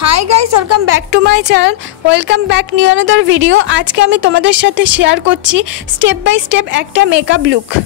High guys welcome back to my channel welcome back new another video. आज के तुम्हारे साथे शेयर करछि स्टेप बाय स्टेप एक मेकअप लुक।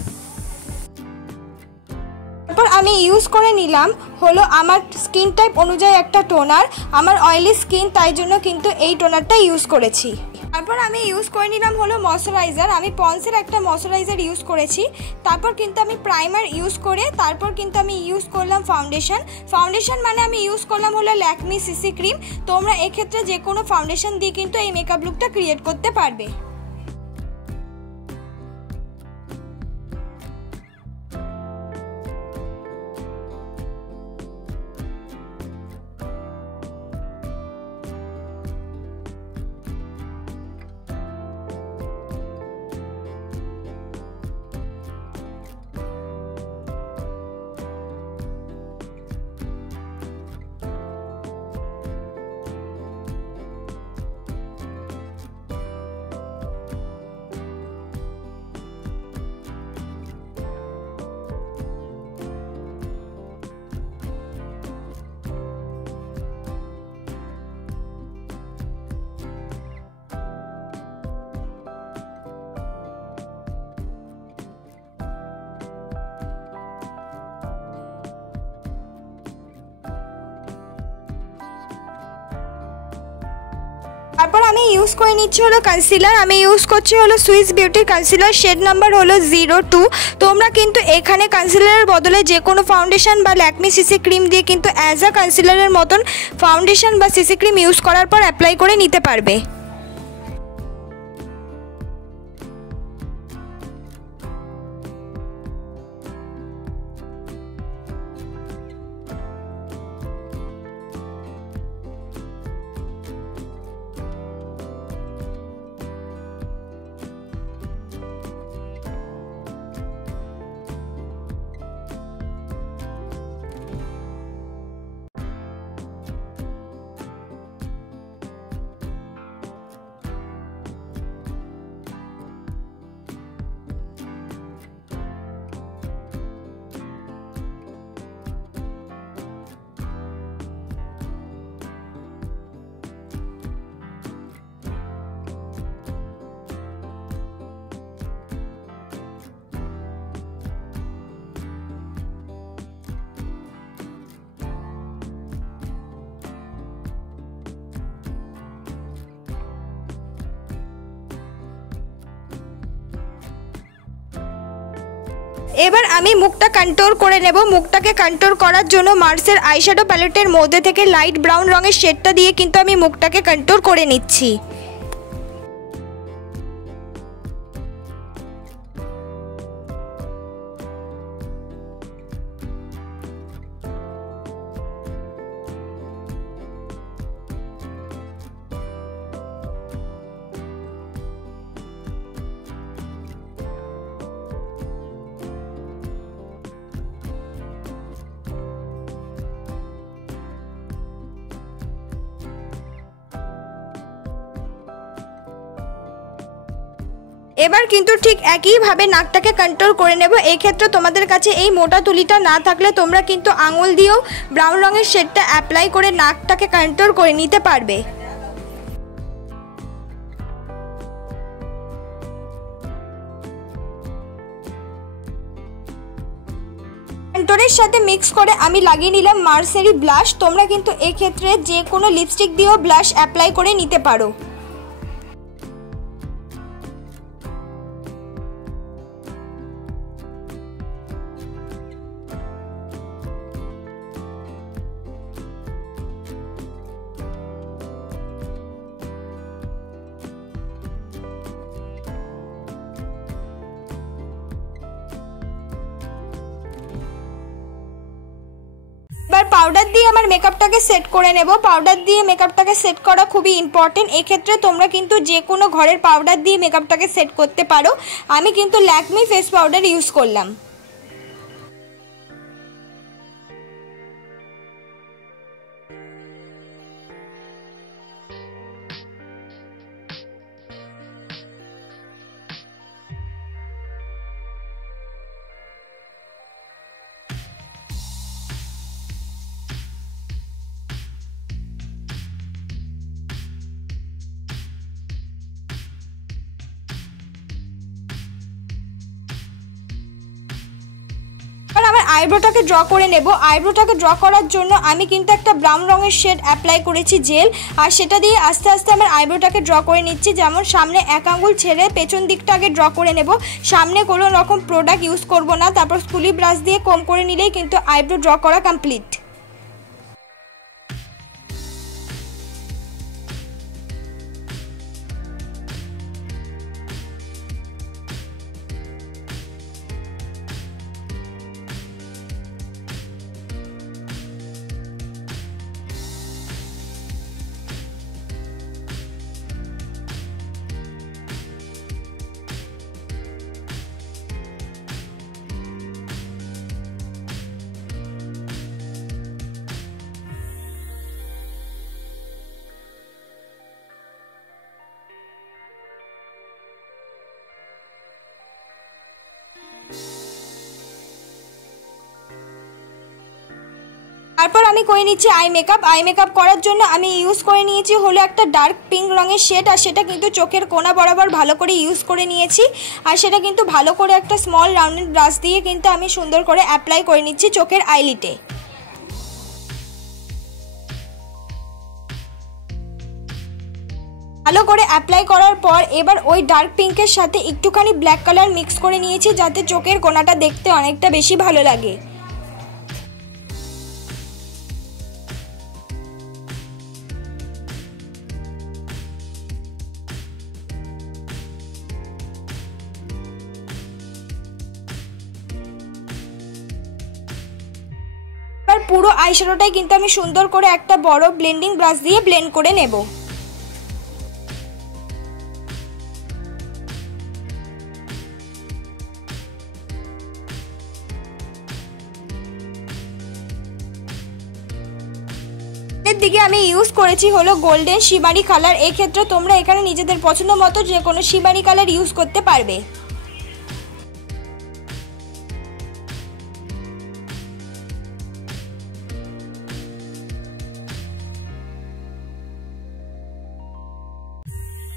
তারপর আমি ইউজ করে নিলাম হলো আমার স্কিন টাইপ অনুযায়ী একটা টোনার। আমার অয়েলি স্কিন তাই জন্য কিন্তু এই টোনারটা ইউজ করেছি। তারপর আমি ইউজ করে নিলাম হলো ময়শ্চারাইজার। আমি পন্সের একটা ময়শ্চারাইজার ইউজ করেছি। তারপর কিন্তু আমি প্রাইমার ইউজ করে তারপর কিন্তু আমি ইউজ করলাম ফাউন্ডেশন মানে আমি ইউজ করলাম হলো ল্যাকমি সিসি ক্রিম। তোমরা এই ক্ষেত্রে যে কোনো ফাউন্ডেশন দিয়ে কিন্তু এই মেকআপ লুকটা ক্রিয়েট করতে পারবে। তারপর আমি ইউজ করে নিচ্ছি হলো কনসিলার। আমি ইউজ করছি হলো সুইস বিউটির কনসিলার, শেড নাম্বার হলো 02। তোমরা কিন্তু এখানে কনসিলারের বদলে যে কোনো ফাউন্ডেশন বা ল্যাকমি সিসি ক্রিম দিয়ে কিন্তু অ্যাজ আ কনসিলারের মতন ফাউন্ডেশন বা সিসি ক্রিম ইউজ করার পর অ্যাপ্লাই করে নিতে পারবে। এবার আমি মুখটা কন্ট্রোল করে নেব। মুখটাকে কন্ট্রোল করার জন্য মার্সের আইশ্যাডো প্যালেটের মধ্যে থেকে লাইট ব্রাউন রঙের শেডটা দিয়ে কিন্তু আমি মুখটাকে কন্ট্রোল করে নিচ্ছি। এবার কিন্তু ঠিক একইভাবে নাকটাকে কন্ট্রোল করে নেব। এই ক্ষেত্রে তোমাদের কাছে এই মোটা তুলিটা না থাকলে তোমরা কিন্তু আঙুল দিয়েও ব্রাউন রঙের শেডটা অ্যাপ্লাই করে নাকটাকে কন্ট্রোল করে নিতে পারবে। কন্ট্রোলের সাথে মিক্স করে আমি লাগিয়ে নিলাম মার্সেরি ব্লাশ। তোমরা কিন্তু এই ক্ষেত্রে যে কোনো লিপস্টিক দিয়েও ব্লাশ অ্যাপ্লাই করে নিতে পারো। এবার পাউডার দিয়ে আমার মেকআপটাকে সেট করে নেব। পাউডার দিয়ে মেকআপটাকে সেট করা খুবই ইম্পর্টেন্ট। এই ক্ষেত্রে তোমরা কিন্তু যে কোনো ঘরের পাউডার দিয়ে মেকআপটাকে সেট করতে পারো। আমি কিন্তু ল্যাকমি ফেস পাউডার ইউজ করলাম। আইব্রোটাকে ড্র করে নেব। আইব্রোটাকে ড্র করার জন্য আমি কিন্তু একটা ব্রাউন রঙের শেড অ্যাপ্লাই করেছি জেল, আর সেটা দিয়ে আস্তে আস্তে আমার আইব্রোটাকে ড্র করে নিচ্ছি। যেমন সামনে 1 আঙ্গুল ছেড়ে পেছন দিকটা আগে ড্র করে নেব, সামনে কোনো রকম প্রোডাক্ট ইউজ করব না। তারপর স্কুলি ব্রাশ দিয়ে কম করে নিলেই কিন্তু আইব্রো ড্র করা কমপ্লিট। তারপর আমি করে নিচ্ছি আই মেকআপ। আই মেকআপ করার জন্য আমি ইউজ করে নিয়েছি হলো একটা ডার্ক পিঙ্ক রঙের শেড, আর সেটা কিন্তু চোখের কোণা বরাবর ভালো করে ইউজ করে নিয়েছি। আর সেটা কিন্তু ভালো করে একটা স্মল রাউন্ডেড ব্রাশ দিয়ে কিন্তু আমি সুন্দর করে অ্যাপ্লাই করে নিচ্ছি চোখের আইলিটে। ভালো করে অ্যাপ্লাই করার পর এবার ওই ডার্ক পিঙ্কের সাথে একটুখানি ব্ল্যাক কালার মিক্স করে নিয়েছি, যাতে চোখের কোণাটা দেখতে অনেকটা বেশি ভালো লাগে। পুরো আইশ্যাডোটাই কিন্তু আমি সুন্দর করে একটা বড় ব্লেন্ডিং ব্রাশ দিয়ে ব্লেন্ড করে নেব। এর দিকে আমি ইউজ করেছি হলো গোল্ডেন শিমারি কালার। এই ক্ষেত্রে তোমরা এখানে নিজেদের পছন্দ মতো যে কোনো শিমারি কালার ইউজ করতে পারবে।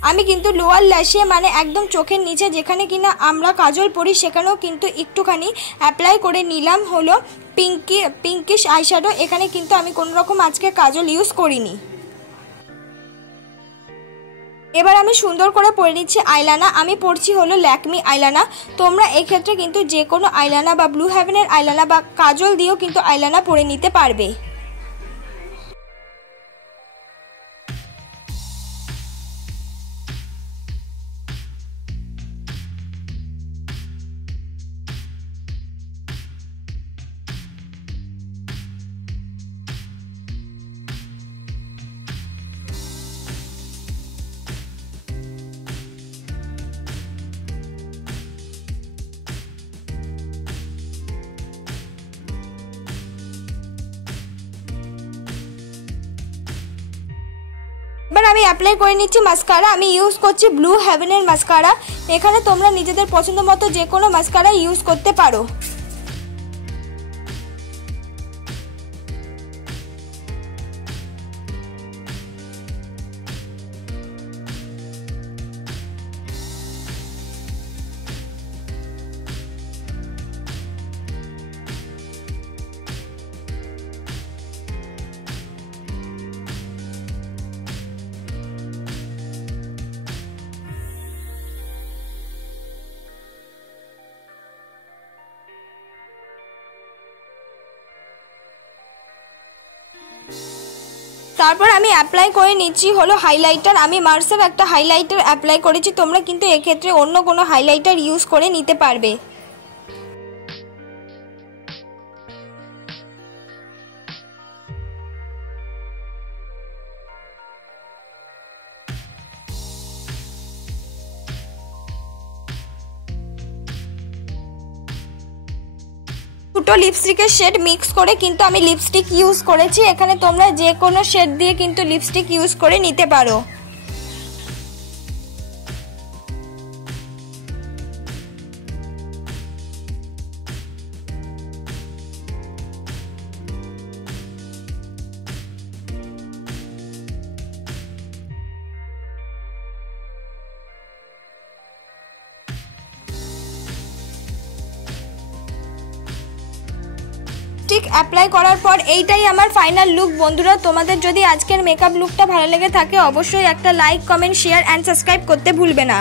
আমি কিন্তু লোয়ার ল্যাশে মানে একদম চোখের নিচে যেখানে কিনা আমরা কাজল পরি সেখানেও কিন্তু একটুখানি অ্যাপ্লাই করে নিলাম হলো পিঙ্কিশ আইশ্যাডো। এখানে কিন্তু আমি কোনো রকম আজকে কাজল ইউজ করিনি। এবার আমি সুন্দর করে পরে নিচ্ছি আইলানা। আমি পরছি হলো ল্যাকমি আইলানা। তোমরা এই ক্ষেত্রে কিন্তু যে কোনো আইলানা বা ব্লু হেভেনের আইলানা বা কাজল দিয়েও কিন্তু আইলানা পরে নিতে পারবে। এবার আমি অ্যাপ্লাই করে নিচ্ছি মাস্কারা। আমি ইউজ করছি ব্লু হেভেনের মাস্কারা। এখানে তোমরা নিজেদের পছন্দ মতো যে কোনো মাস্কারা ইউজ করতে পারো। তারপর আমি অ্যাপ্লাই করে নিচ্ছি হলো হাইলাইটার। আমি মার্সের একটা হাইলাইটার অ্যাপ্লাই করেছি। তোমরা কিন্তু এক্ষেত্রে অন্য কোনো হাইলাইটার ইউজ করে নিতে পারবে। দুটো লিপস্টিকের শেড মিক্স করে কিন্তু আমি লিপস্টিক ইউজ করেছি। এখানে তোমরা যে কোনো শেড দিয়ে কিন্তু লিপস্টিক ইউজ করে নিতে পারো। লিপস্টিক অ্যাপ্লাই করার পর এইটাই আমার ফাইনাল লুক। বন্ধুরা, তোমাদের যদি আজকের মেকআপ লুকটা ভালো লেগে থাকে অবশ্যই একটা like, comment, share and subscribe করতে ভুলবে না।